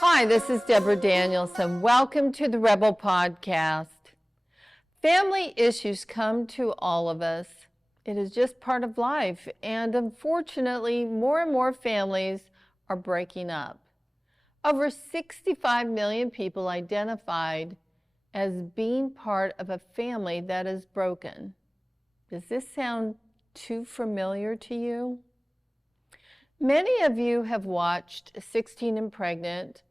Hi, this is Deborah Danielson. Welcome to the RHEB3L Podcast. Family issues come to all of us. It is just part of life, and unfortunately, more and more families are breaking up. Over 65 million people identified as being part of a family that is broken. Does this sound too familiar to you? Many of you have watched 16 and Pregnant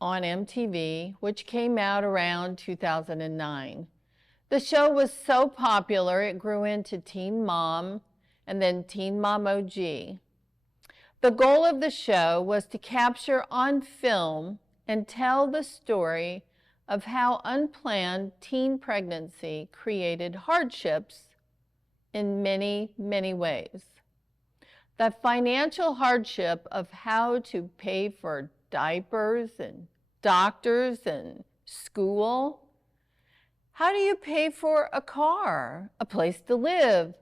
on MTV, which came out around 2009. The show was so popular, it grew into Teen Mom and then Teen Mom OG. The goal of the show was to capture on film and tell the story of how unplanned teen pregnancy created hardships in many, many ways. The financial hardship of how to pay for diapers and doctors and school. How do you pay for a car, a place to live?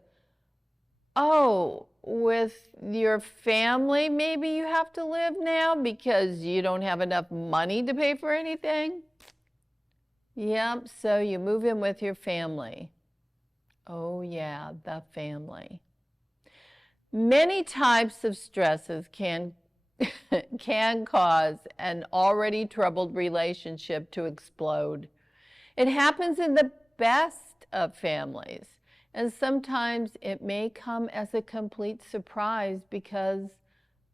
Oh, with your family, maybe you have to live now because you don't have enough money to pay for anything? Yep, so you move in with your family. Oh yeah, the family. Many types of stresses can cause an already troubled relationship to explode. It happens in the best of families, and sometimes it may come as a complete surprise because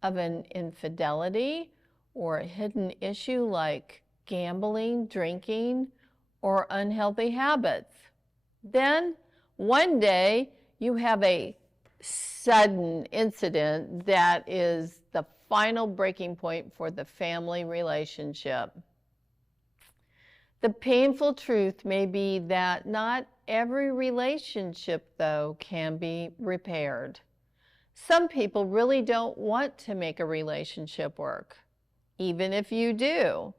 of an infidelity or a hidden issue like gambling, drinking, or unhealthy habits. Then, one day, you have a sudden incident that is the final breaking point for the family relationship. The painful truth may be that not every relationship, though, can be repaired. Some people really don't want to make a relationship work, even if you do.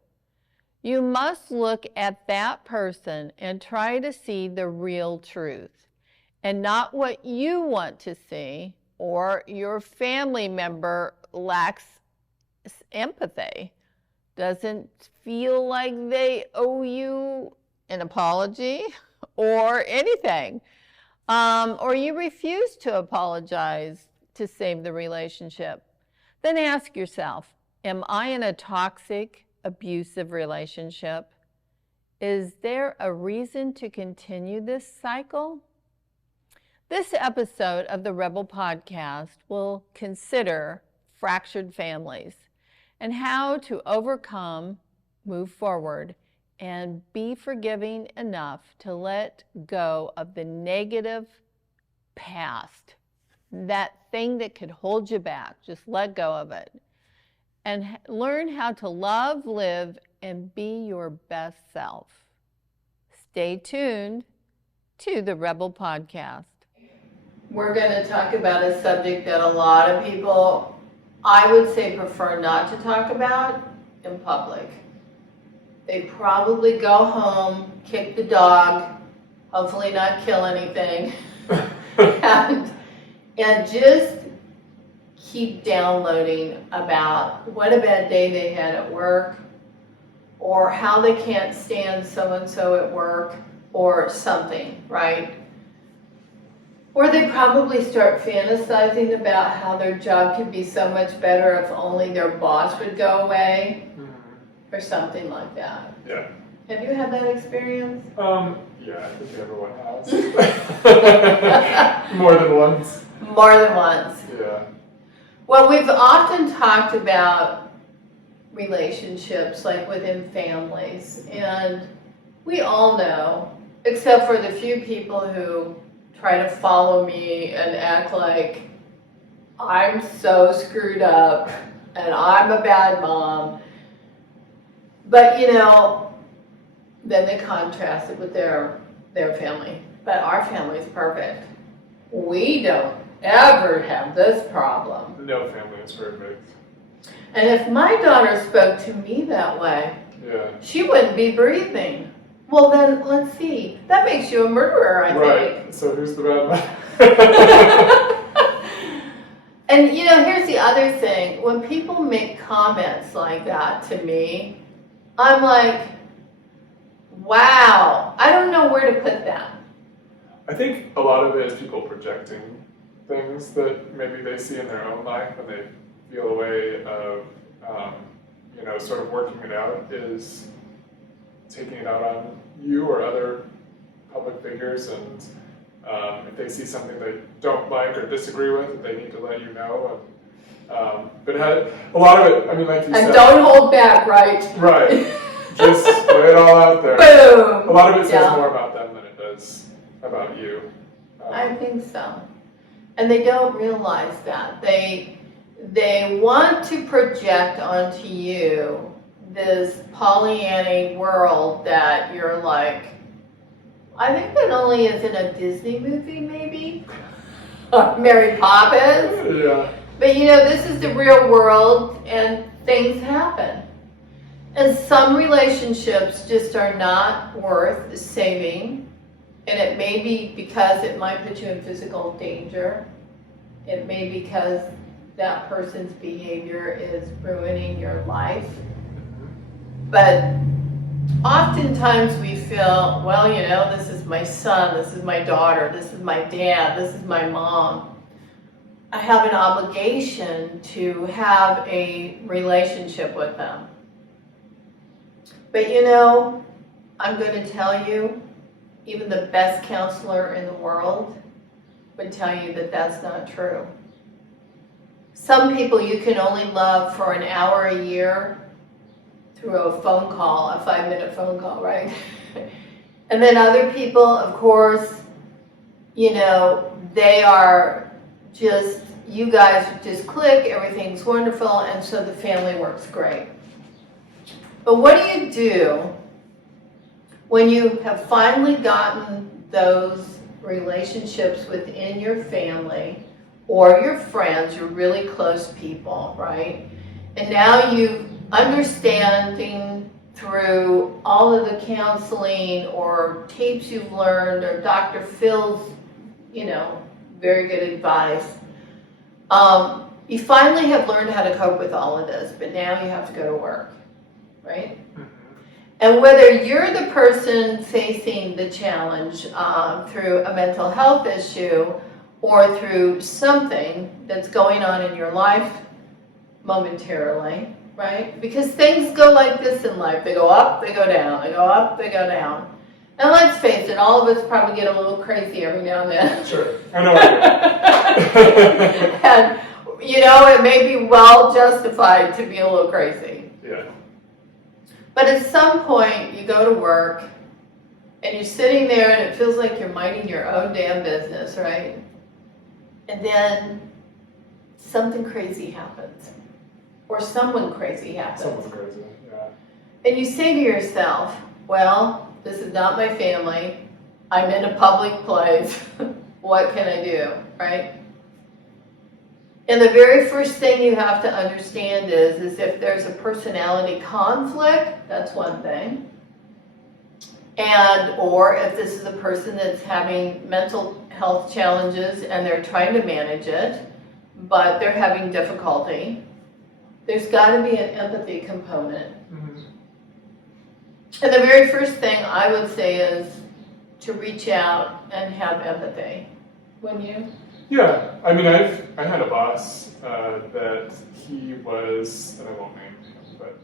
You must look at that person and try to see the real truth, and not what you want to see, or your family member lacks empathy, doesn't feel like they owe you an apology or anything, or you refuse to apologize to save the relationship. Then ask yourself, am I in a toxic, abusive relationship? Is there a reason to continue this cycle? This episode of the RHEB3L Podcast will consider fractured families and how to overcome, move forward, and be forgiving enough to let go of the negative past, that thing that could hold you back. Just let go of it and learn how to love, live, and be your best self. Stay tuned to the RHEB3L Podcast. We're going to talk about a subject that a lot of people, I would say, prefer not to talk about in public. They probably go home, kick the dog, hopefully not kill anything, and just keep downloading about what a bad day they had at work, or how they can't stand so-and-so at work, or something, right? Or they probably start fantasizing about how their job could be so much better if only their boss would go away, or something like that. Yeah. Have you had that experience? Yeah, I think everyone has. More than once. More than once. Yeah. Well, we've often talked about relationships, like within families, and we all know, except for the few people who try to follow me and act like I'm so screwed up and I'm a bad mom. But then they contrast it with their family. But our family's perfect. We don't ever have this problem. No family is perfect. And if my daughter spoke to me that way, Yeah. she wouldn't be breathing. Well, then, let's see. That makes you a murderer, I think. Right. So who's the bad man? And here's the other thing. When people make comments like that to me, I'm like, wow, I don't know where to put that. I think a lot of it is people projecting things that maybe they see in their own life when they feel a way of, sort of working it out, is taking it out on you or other public figures, and if they see something they don't like or disagree with, they need to let you know. And, but a lot of it, I mean, like you said. And don't hold back, right? Right. Just lay it all out there. Boom! A lot of it says more about them than it does about you. I think so. And they don't realize that. They want to project onto you this Pollyanna world that you're like, I think that only is in a Disney movie, maybe? Mary Poppins? Yeah. But this is the real world, and things happen. And some relationships just are not worth saving. And it may be because it might put you in physical danger. It may be because that person's behavior is ruining your life. But oftentimes we feel, well, this is my son, this is my daughter, this is my dad, this is my mom. I have an obligation to have a relationship with them. But I'm going to tell you, even the best counselor in the world would tell you that that's not true. Some people you can only love for an hour a year through a phone call, a 5-minute phone call, right? And then other people, of course, they are just, you guys just click, everything's wonderful, and so the family works great. But what do you do when you have finally gotten those relationships within your family or your friends, your really close people, right? And now you understanding through all of the counseling or tapes you've learned or Dr. Phil's, very good advice. You finally have learned how to cope with all of this, but now you have to go to work, right? And whether you're the person facing the challenge through a mental health issue or through something that's going on in your life momentarily, right? Because things go like this in life. They go up, they go down, they go up, they go down. And let's face it, all of us probably get a little crazy every now and then. Sure, I know I do. And, it may be well justified to be a little crazy. Yeah. But at some point, you go to work, and you're sitting there, and it feels like you're minding your own damn business, right? And then something crazy happens. Or someone crazy happens. Someone's crazy, yeah. And you say to yourself, well, this is not my family. I'm in a public place. What can I do, right? And the very first thing you have to understand is if there's a personality conflict, that's one thing. Or if this is a person that's having mental health challenges and they're trying to manage it, but they're having difficulty, there's got to be an empathy component. Mm-hmm. And the very first thing I would say is to reach out and have empathy. Wouldn't you? Yeah, I mean, I had a boss that he was, and I won't name him, but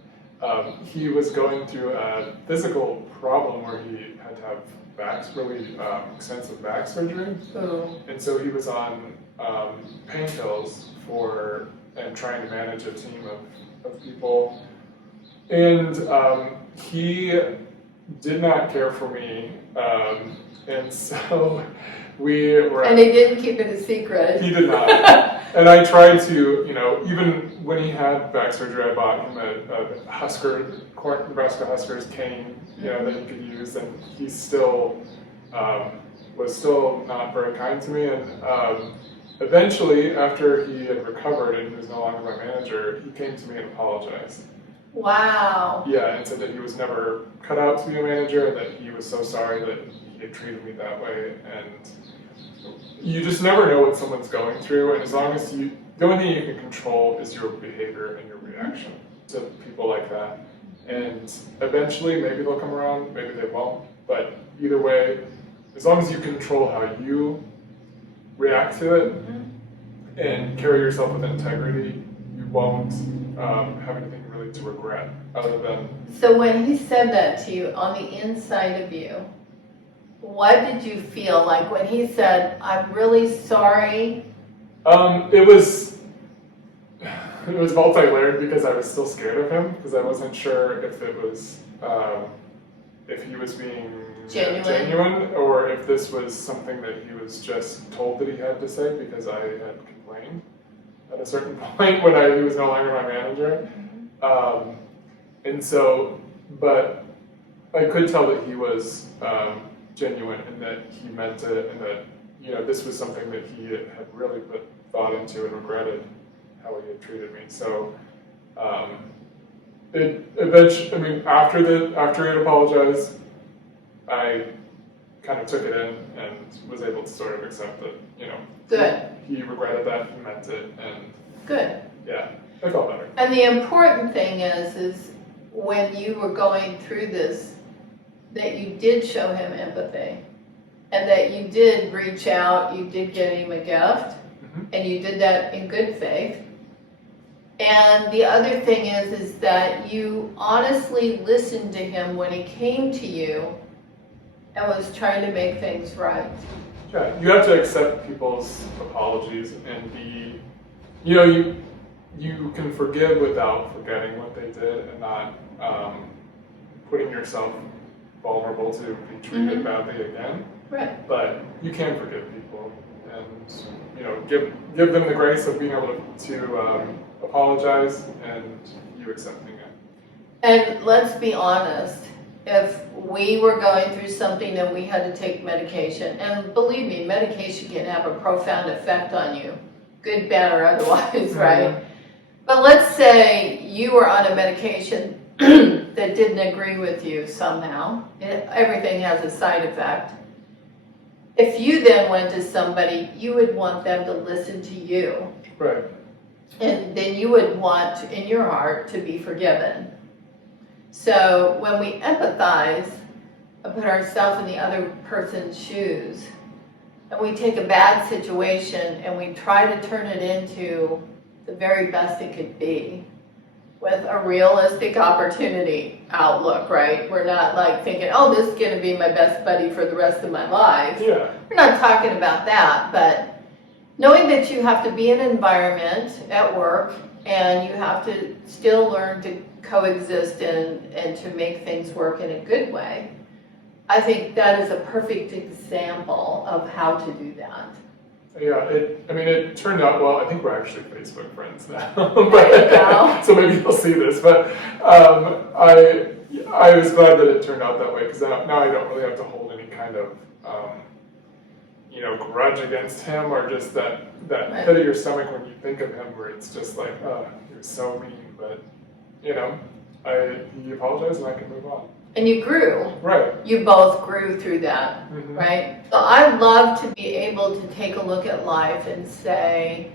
he was going through a physical problem where he had to have really extensive back surgery. Ooh. And so he was on painkillers and trying to manage a team of people. And he did not care for me. And so we were... And he didn't keep it a secret. He did not. And I tried to, even when he had back surgery, I bought him a Nebraska Huskers cane, that he could use, and he still was still not very kind to me. And eventually, after he had recovered and he was no longer my manager, he came to me and apologized. Wow. Yeah, and said that he was never cut out to be a manager, and that he was so sorry that he had treated me that way. And you just never know what someone's going through, and as long as the only thing you can control is your behavior and your reaction to people like that. And eventually, maybe they'll come around, maybe they won't. But either way, as long as you control how you react to it and carry yourself with integrity, you won't have anything really to regret other than. So when he said that to you, on the inside of you, what did you feel like when he said, "I'm really sorry"? It was multi-layered because I was still scared of him because I wasn't sure if it was if he was being genuine or if this was something that he was just told that he had to say because I had complained at a certain point when he was no longer my manager. And so, but I could tell that he was genuine and that he meant it and that, this was something that he had really put thought into and regretted how he had treated me. So, it eventually, after he had apologized, I kind of took it in and was able to sort of accept that, Good. He regretted that, he meant it, and Good. yeah, I felt better. And the important thing is when you were going through this, that you did show him empathy and that you did reach out, you did get him a gift, and you did that in good faith. And the other thing is that you honestly listened to him when he came to you and was trying to make things right. Yeah, you have to accept people's apologies and be, you can forgive without forgetting what they did and not putting yourself vulnerable to be treated badly again. Right. But you can forgive people and, give them the grace of being able to apologize and you accepting it. And let's be honest, if we were going through something and we had to take medication, and believe me, medication can have a profound effect on you, good, bad, or otherwise, right? But let's say you were on a medication that didn't agree with you somehow. Everything has a side effect. If you then went to somebody, you would want them to listen to you. Right. And then you would want, in your heart, to be forgiven. So when we empathize and put ourselves in the other person's shoes, and we take a bad situation and we try to turn it into the very best it could be with a realistic opportunity outlook, right? We're not like thinking, oh, this is going to be my best buddy for the rest of my life. Yeah. We're not talking about that, but knowing that you have to be in an environment at work and you have to still learn to coexist and to make things work in a good way, I think that is a perfect example of how to do that. Yeah, it turned out well. I think we're actually Facebook friends now. There you go. So maybe you'll see this. But I was glad that it turned out that way because now I don't really have to hold any kind of grudge against him or just that Right. pit of your stomach when you think of him where it's just like, oh, he was so mean. But he apologized and I can move on. And you grew. Right. You both grew through that, right? So I love to be able to take a look at life and say,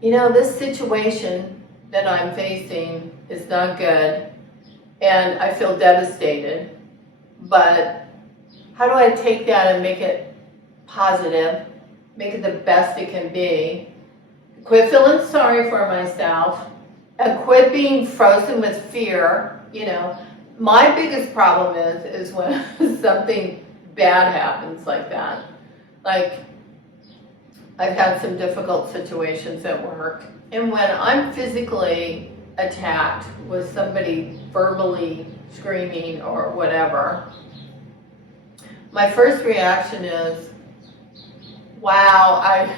this situation that I'm facing is not good and I feel devastated, but how do I take that and make it positive, make it the best it can be, quit feeling sorry for myself, and quit being frozen with fear, My biggest problem is when something bad happens like that. Like, I've had some difficult situations at work, and when I'm physically attacked with somebody verbally screaming or whatever, my first reaction is, wow,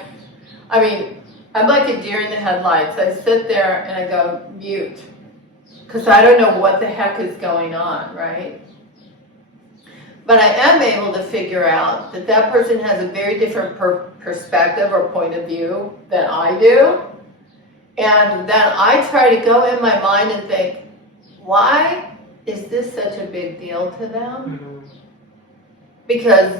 I'm like a deer in the headlights. I sit there and I go mute. Because I don't know what the heck is going on, right? But I am able to figure out that person has a very different perspective or point of view than I do. And then I try to go in my mind and think, why is this such a big deal to them? Because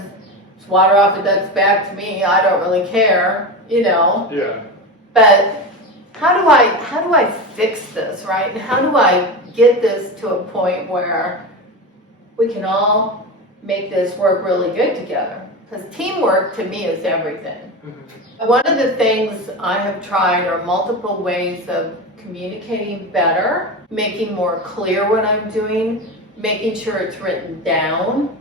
it's water off a duck's back to me. I don't really care, Yeah. But how do I fix this, right? And how do I get this to a point where we can all make this work really good together? Because teamwork to me is everything. Mm-hmm. One of the things I have tried are multiple ways of communicating better, making more clear what I'm doing, making sure it's written down,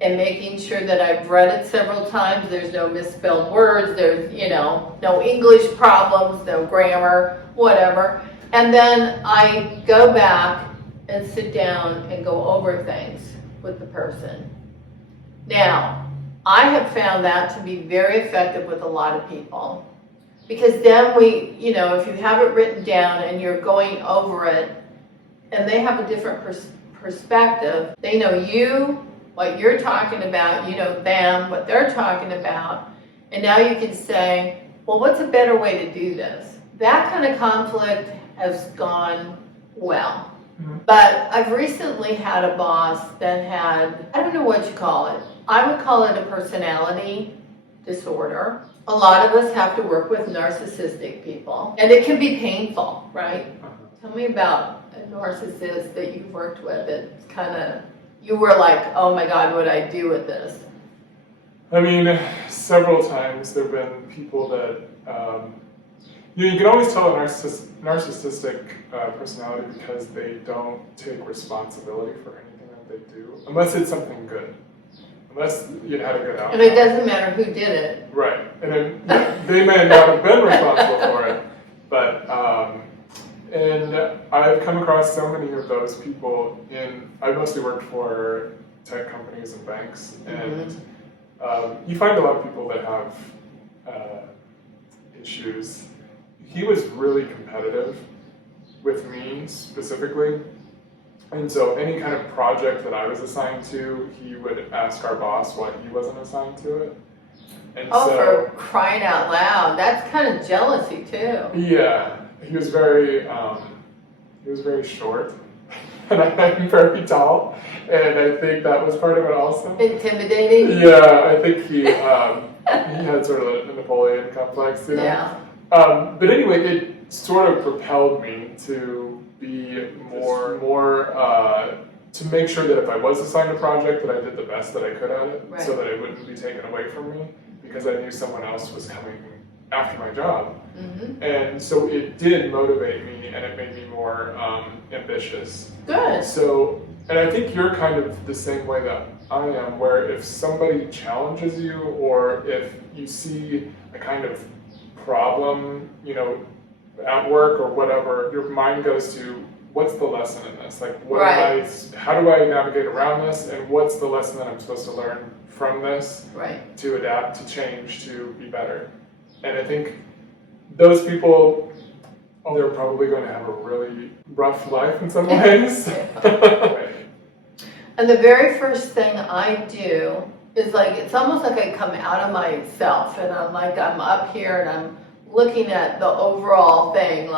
and making sure that I've read it several times. There's no misspelled words, there's, no English problems, no grammar, whatever. And then I go back and sit down and go over things with the person. Now, I have found that to be very effective with a lot of people. Because then if you have it written down and you're going over it, and they have a different perspective, they know you, what you're talking about, you know them, what they're talking about, and now you can say, well, what's a better way to do this? That kind of conflict has gone well. Mm-hmm. But I've recently had a boss that had, I don't know what you call it, I would call it a personality disorder. A lot of us have to work with narcissistic people, and it can be painful, right? Tell me about a narcissist that you've worked with that kind of, you were like, oh my God, what do I do with this? I mean, several times there have been people that, you can always tell a narcissistic personality because they don't take responsibility for anything that they do, unless it's something good. Unless you had a good outcome. And it doesn't matter who did it. Right. And then, they may not have been responsible for it, but, and I've come across so many of those people I mostly worked for tech companies and banks, and you find a lot of people that have issues. He was really competitive with me specifically. And so any kind of project that I was assigned to, he would ask our boss why he wasn't assigned to it. And for crying out loud. That's kind of jealousy too. Yeah. He was very short. And I'm very tall. And I think that was part of it also. Intimidating? Yeah, I think he had sort of a Napoleon complex, Yeah. But anyway, it sort of propelled me to be more to make sure that if I was assigned a project that I did the best that I could at it, right. So that it wouldn't be taken away from me, because I knew someone else was coming after my job. Mm-hmm. And so it did motivate me, and it made me more ambitious. Good. So, and I think you're kind of the same way that I am, where if somebody challenges you, or if you see a kind of problem, at work or whatever, your mind goes to, what's the lesson in this? Like, right. How do I navigate around this? And what's the lesson that I'm supposed to learn from this, right. To adapt, to change, to be better? And I think those people, they're probably going to have a really rough life in some ways. Right. And the very first thing I do is it's almost like I come out of myself, and I'm up here and I'm looking at the overall thing,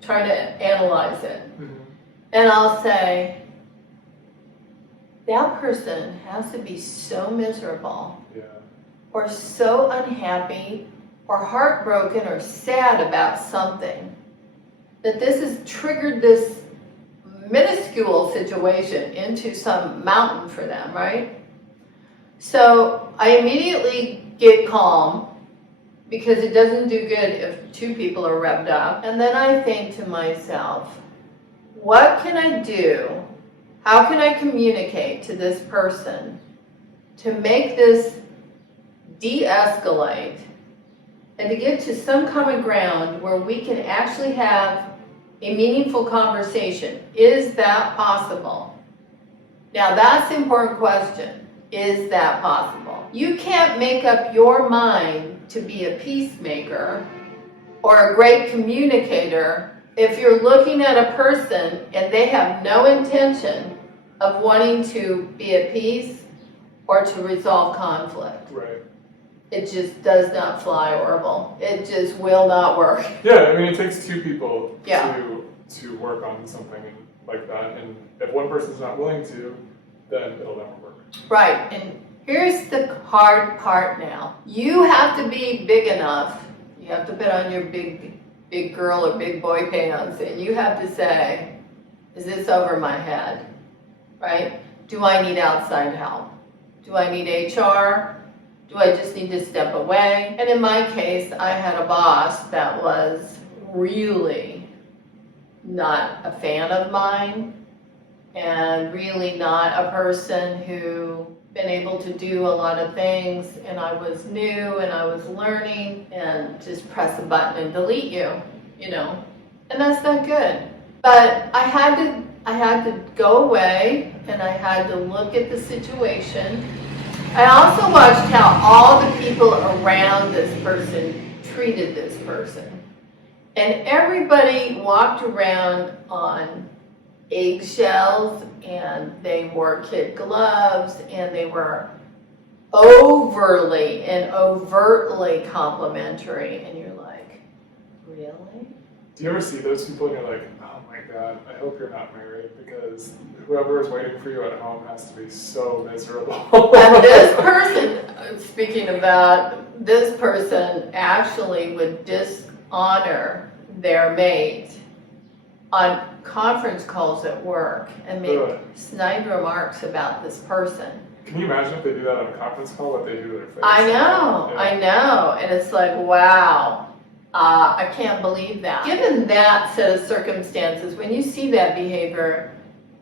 trying to analyze it. Mm-hmm. And I'll say, that person has to be so miserable, yeah. Or so unhappy, or heartbroken, or sad about something, that this has triggered this minuscule situation into some mountain for them, right? So I immediately get calm, because it doesn't do good if two people are revved up. And then I think to myself, what can I do? How can I communicate to this person to make this de-escalate and to get to some common ground where we can actually have a meaningful conversation? Is that possible? Now that's the important question. Is that possible? You can't make up your mind to be a peacemaker or a great communicator if you're looking at a person and they have no intention of wanting to be at peace or to resolve conflict. Right. It just does not fly, Orville. It just will not work. Yeah, I mean, it takes two people yeah. to work on something like that, and if one person's not willing to, then it'll never work. Right, and here's the hard part now. You have to be big enough. You have to put on your big big girl or big boy pants, and you have to say, is this over my head, right? Do I need outside help? Do I need HR? Do I just need to step away? And in my case, I had a boss that was really not a fan of mine, and really not a person who been able to do a lot of things, and I was new and I was learning, and just press a button and delete you, and that's not good. But I had to go away, and I had to look at the situation. I also watched how all the people around this person treated this person, and everybody walked around on eggshells, and they wore kid gloves, and they were overly and overtly complimentary, and you're like, really? Do you ever see those people and you're like, oh my God, I hope you're not married, because whoever is waiting for you at home has to be so miserable. And this person, speaking of that, this person actually would dishonor their mate on conference calls at work and make snide remarks about this person. Can you imagine if they do that on a conference call, what they do to their face? I know, and it's like, wow, I can't believe that. Given that set of circumstances, when you see that behavior,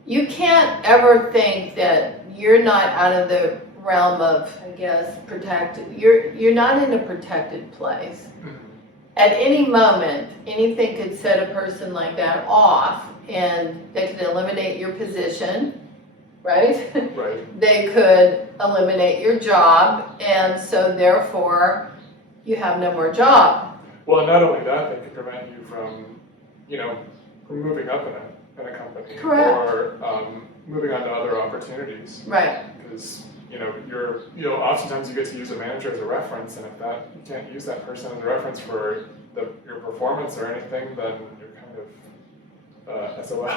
you can't ever think that you're not out of the realm of, I guess, protected. You're not in a protected place. Mm-hmm. At any moment, anything could set a person like that off, and they could eliminate your position, right? Right. They could eliminate your job, and so therefore, you have no more job. Well, not only that, they could prevent you from, from moving up in a company. Correct. Or moving on to other opportunities. Right. Because, oftentimes you get to use a manager as a reference, and if you can't use that person as a reference for your performance or anything, then you're kind of SOL.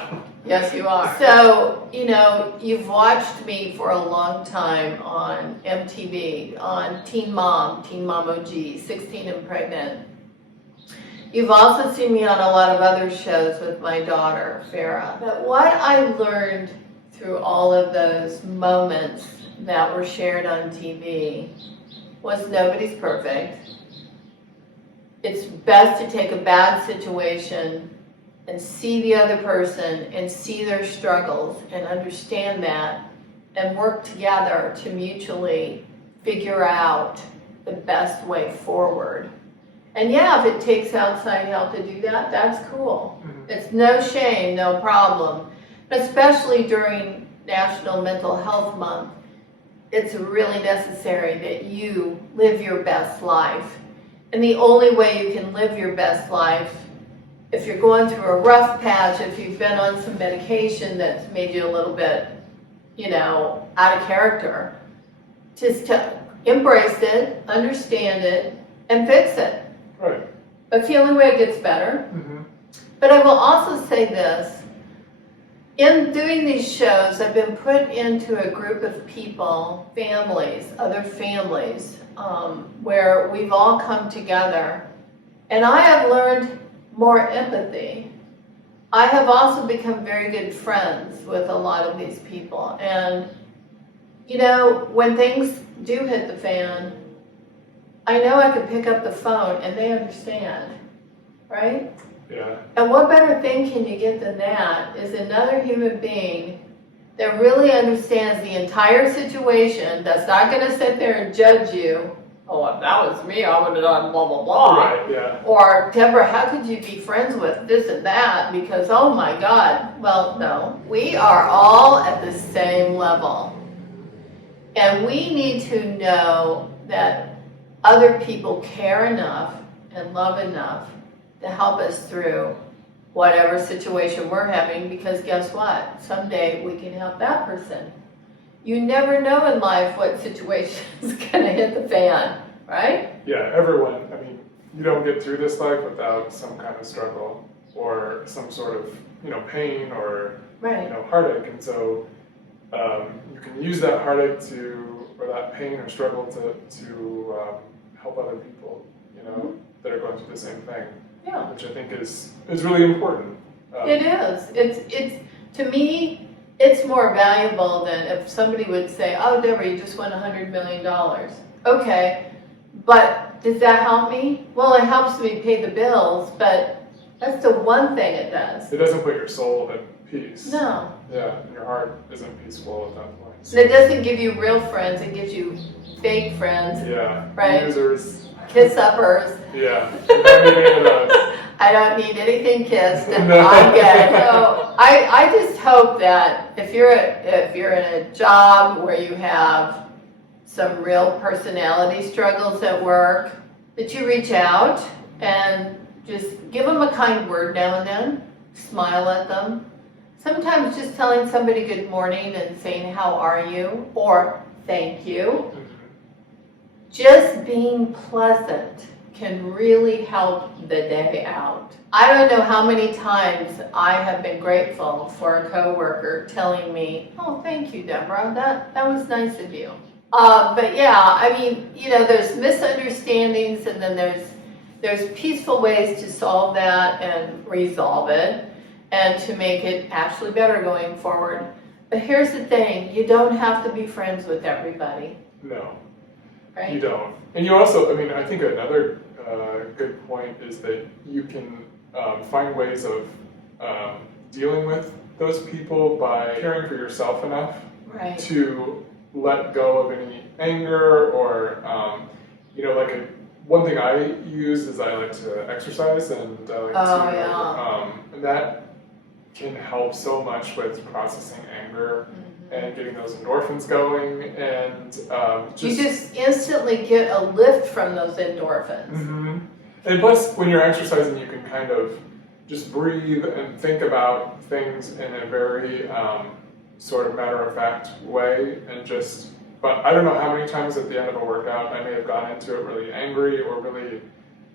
Yes, you are. So, you've watched me for a long time on MTV, on Teen Mom OG, 16 and Pregnant. You've also seen me on a lot of other shows with my daughter, Farah. But what I learned through all of those moments that were shared on TV was nobody's perfect. It's best to take a bad situation and see the other person and see their struggles and understand that and work together to mutually figure out the best way forward. And yeah, if it takes outside help to do that, that's cool. Mm-hmm. It's no shame, no problem. Especially during National Mental Health Month, it's really necessary that you live your best life. And the only way you can live your best life, if you're going through a rough patch, if you've been on some medication that's made you a little bit, out of character, just to embrace it, understand it, and fix it. Right. That's the only way it gets better. Mm-hmm. But I will also say this. In doing these shows, I've been put into a group of people, families, other families, where we've all come together. And I have learned more empathy. I have also become very good friends with a lot of these people. And, when things do hit the fan, I know I can pick up the phone and they understand, right? Yeah. And what better thing can you get than that is another human being that really understands the entire situation, that's not going to sit there and judge you. Oh, if that was me, I would have done blah, blah, blah. Right, yeah. Or, Deborah, how could you be friends with this and that? Because, oh my God. Well, no. We are all at the same level. And we need to know that other people care enough and love enough to help us through whatever situation we're having, because guess what? Someday we can help that person. You never know in life what situation is going to hit the fan, right? Yeah, everyone. You don't get through this life without some kind of struggle or some sort of, pain or, right. Heartache. And so you can use that heartache or that pain or struggle to help other people, mm-hmm. that are going through the same thing. Yeah. which I think is really important. It is. It's to me, it's more valuable than if somebody would say, "Oh, Deborah, you just won $100 million." Okay, but does that help me? Well, it helps me pay the bills, but that's the one thing it does. It doesn't put your soul at peace. No. Yeah, and your heart isn't peaceful at that point. And it doesn't give you real friends. It gives you fake friends. Yeah. Right. Users. Kiss uppers. Yeah. You don't need any of those. I don't need anything kissed, and No. I'm good. So I just hope that if you're in a job where you have some real personality struggles at work, that you reach out and just give them a kind word now and then, smile at them. Sometimes just telling somebody good morning and saying how are you or thank you. Just being pleasant can really help the day out. I don't know how many times I have been grateful for a coworker telling me, "Oh, thank you, Deborah. That was nice of you." But yeah, I mean, there's misunderstandings, and then there's peaceful ways to solve that and resolve it, and to make it actually better going forward. But here's the thing: you don't have to be friends with everybody. No. Right? You don't. And you also, I think another good point is that you can find ways of dealing with those people by caring for yourself enough Right. to let go of any anger or, one thing I use is I like to exercise and I like and that can help so much with processing anger. And getting those endorphins going, and you just instantly get a lift from those endorphins. Mm-hmm. And plus, when you're exercising, you can kind of just breathe and think about things in a very sort of matter-of-fact way, and just. But I don't know how many times at the end of a workout I may have gone into it really angry or really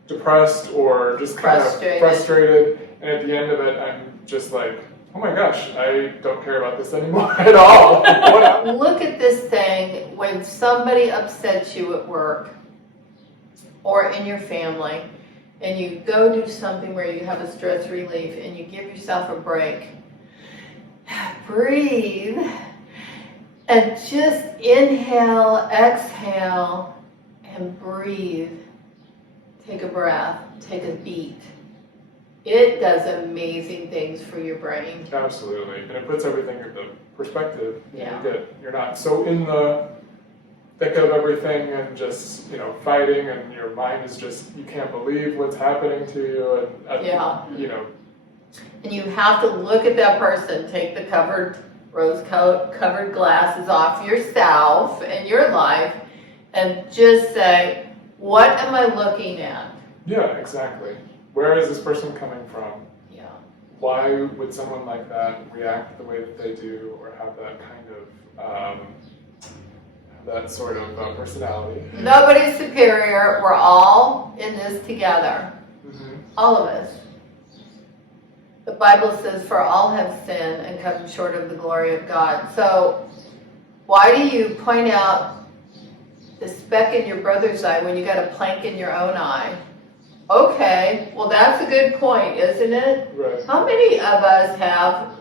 depressed or just kind of frustrated, and at the end of it, I'm just like, oh my gosh, I don't care about this anymore at all. Look at this thing when somebody upsets you at work or in your family, and you go do something where you have a stress relief and you give yourself a break. Breathe and just inhale, exhale, and breathe. Take a breath, take a beat. It does amazing things for your brain. Absolutely, and it puts everything into perspective. Yeah. You're not so in the thick of everything and just fighting, and your mind is just you can't believe what's happening to you. And And you have to look at that person, take the covered glasses off yourself and your life, and just say, "What am I looking at?" Yeah, exactly. Where is this person coming from? Yeah. Why would someone like that react the way that they do, or have that kind of that sort of personality? Nobody's superior. We're all in this together. Mm-hmm. All of us. The Bible says, "For all have sinned and come short of the glory of God." So why do you point out the speck in your brother's eye when you got a plank in your own eye? Okay, well that's a good point, isn't it? Right. How many of us have,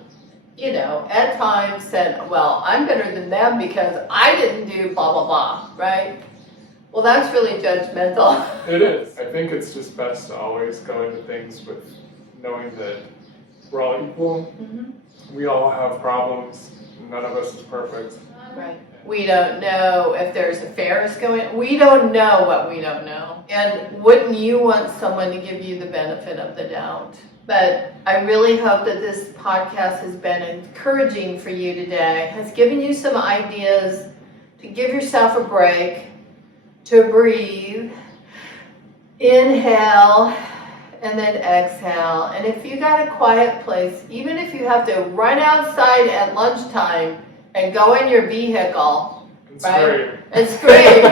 at times said, "Well, I'm better than them because I didn't do blah, blah, blah," right? Well, that's really judgmental. It is. I think it's just best to always go into things with knowing that we're all equal. Mm-hmm. We all have problems. None of us is perfect. Right. We don't know if there's affairs going. We don't know what we don't know. And wouldn't you want someone to give you the benefit of the doubt? But I really hope that this podcast has been encouraging for you today, has given you some ideas to give yourself a break, to breathe, inhale, and then exhale. And if you got a quiet place, even if you have to run outside at lunchtime and go in your vehicle, right? And scream.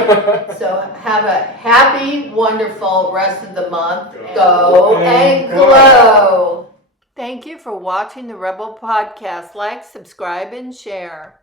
So have a happy, wonderful rest of the month. Go and glow. Thank you for watching the RHEB3L Podcast. Like, subscribe, and share.